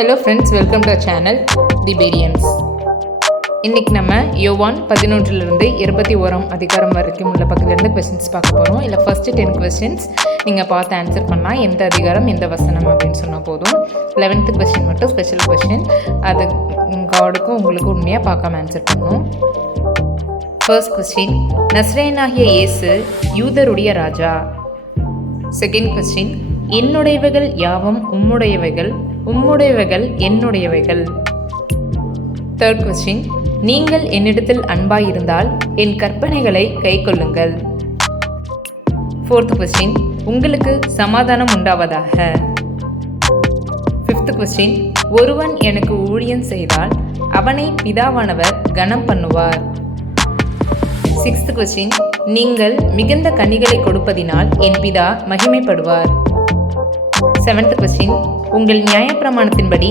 Hello friends, welcome to channel the Bereans. இன்றைக்கி நம்ம யோவான் 11 21 அதிகாரம் வரைக்கும் உள்ள பக்கத்துலேருந்து கொஸ்டின்ஸ் பார்க்க போகிறோம். இல்லை ஃபஸ்ட்டு 10 கொஸ்டின்ஸ் நீங்கள் பார்த்து ஆன்சர் பண்ணலாம். எந்த அதிகாரம் எந்த வசனம் அப்படின்னு சொன்னால் போதும். 11th கொஸ்டின் மட்டும் ஸ்பெஷல் கொஸ்டின், அது காடுக்கும் உங்களுக்கும் உண்மையாக பார்க்காம ஆன்சர் பண்ணணும். ஃபர்ஸ்ட் கொஸ்டின், நஸ்ரேயனாகிய இயேசு யூதருடைய ராஜா. செகண்ட் கொஸ்டின், என்னுடையவைகள் யாவும் உம்முடையவைகள், உம்முடையவைகள் என்னுடையவைகள். தேர்ட் கொஸ்டின், நீங்கள் என்னிடத்தில் அன்பாயிருந்தால் என் கற்பனைகளை கைக்கொள்ளுங்கள். ஃபோர்த் கொஸ்டின், உங்களுக்கு சமாதானம் உண்டாவதாக. ஃபிஃப்த் கொஸ்டின், ஒருவன் எனக்கு ஊழியம் செய்தால் அவனை பிதாவானவர் கனம் பண்ணுவார். சிக்ஸ்த் கொஸ்டின், நீங்கள் மிகுந்த கனிகளை கொடுப்பதினால் என் பிதா மகிமைப்படுவார். செவன்த் கொஸ்டின், உங்கள் நியாயப்பிரமாணத்தின்படி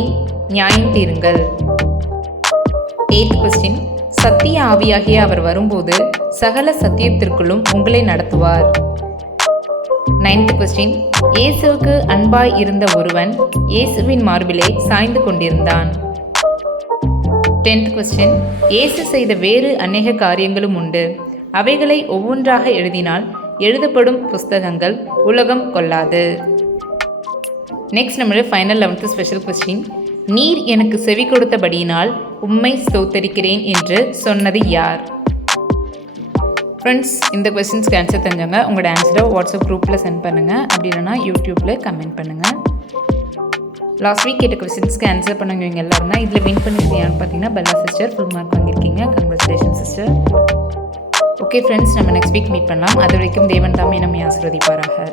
நியாயம் தீருங்கள். எய்த் கொஸ்டின், சத்திய ஆவியாகிய அவர் வரும்போது சகல சத்தியத்திற்குள்ளும் உங்களை நடத்துவார். நைன்த் கொஸ்டின், இயேசுவுக்கு அன்பாய் இருந்த ஒருவன் இயேசுவின் மார்பிலே சாய்ந்து கொண்டிருந்தான். 10th கொஸ்டின், இயேசு செய்த வேறு அநேக காரியங்களும் உண்டு, அவைகளை ஒவ்வொன்றாக எழுதினால் எழுதப்படும் புஸ்தகங்கள் உலகம் கொள்ளாது. நெக்ஸ்ட் நம்மளுடைய ஃபைனல் 11th ஸ்பெஷல் கொஸ்டின், நீர் எனக்கு செவி கொடுத்தபடியினால் உம்மை ஸ்தோத்தரிக்கிறேன் என்று சொன்னது யார்? ஃப்ரெண்ட்ஸ், இந்த கொஸ்டின்ஸ்க்கு ஆன்சர் தெரிஞ்சவங்க உங்களோட ஆன்சரை வாட்ஸ்அப் குரூப்பில் சென்ட் பண்ணுங்கள். அப்படி இல்லைனா யூடியூப்பில் கமெண்ட் பண்ணுங்கள். லாஸ்ட் வீக் கேட்ட கொஸ்டின்ஸ்க்கு ஆன்சர் பண்ணுவீங்க எல்லாரும் தான். இதில் வின் பண்ணியிருக்கீங்கன்னு பார்த்தீங்கன்னா பெல்லா சிஸ்டர் ஃபுல் மார்க் வாங்கியிருக்கீங்க. Congratulation sister. ஓகே ஃப்ரெண்ட்ஸ், நம்ம நெக்ஸ்ட் வீக் மீட் பண்ணலாம். அது வரைக்கும் தேவன் தாமே நம்மை ஆசீர்வதிப்பாராக.